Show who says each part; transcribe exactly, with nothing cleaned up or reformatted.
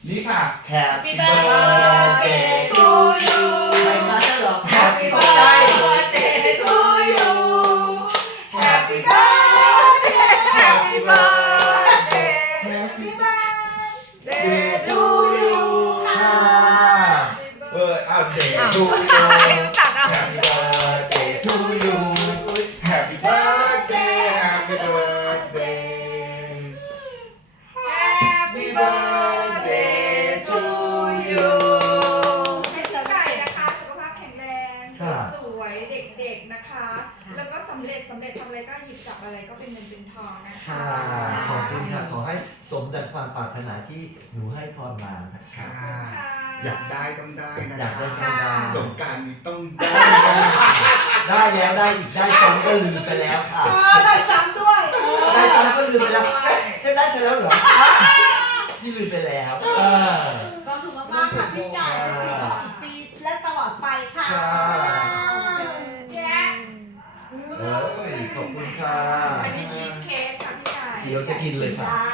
Speaker 1: นี่ค่ะ
Speaker 2: Happy
Speaker 1: Happy birthday
Speaker 2: to you
Speaker 3: ใครมาจะหรอก
Speaker 2: Happy birthday to you Happy birthday Happy birthday
Speaker 1: Happy
Speaker 2: birthday to you
Speaker 3: ค่ะ
Speaker 1: เออเอาเด็ก
Speaker 2: อ้าว
Speaker 1: to you
Speaker 2: ตัดอ่ะ
Speaker 1: Happy birthday to you Happy birthday Happy birthday
Speaker 2: Happy birthday to you ให้พี่ไก่นะคะสุขภาพแข็งแรงสวยๆเด็กๆนะคะ แล้วก็สำเร็จสำเร็จทำอะไรก็หยิบจับอะไรก็เป็นเงินเป็นทองนะคะ
Speaker 3: ค่ะขอบคุณค่ะ ขอให้สมดังความปรารถนาที่หนูให้พรมานะ
Speaker 1: ค่ะ
Speaker 3: คะ
Speaker 1: อยากได้ต้องได้นะ
Speaker 3: อยากได้
Speaker 1: คะ
Speaker 3: ต้องได้
Speaker 1: สงกรารนี้ต้องได้
Speaker 3: ได้แล้วได้อีกได้ซ้ำก็ลืมไปแล้วค่ะ
Speaker 2: เออได้ซ้ำด้วย
Speaker 3: ได้ซ้ำก็ลืมไปแล้วเอ๊ะฉันได้ฉันแล้วเหรอพี่ลืมไปแล้ว
Speaker 1: เออ
Speaker 4: ก็คือมากๆค่ะพี่ไก่เป็นปีทองอีกปีและตลอดไปค่ะ
Speaker 3: ค่ะ
Speaker 2: แย่
Speaker 3: เอ้ยขอบคุณค่ะ
Speaker 2: อันนี้ชีสเค้กค่ะพี่ไก่
Speaker 3: เดี๋ยวจะกินเลยค่ะ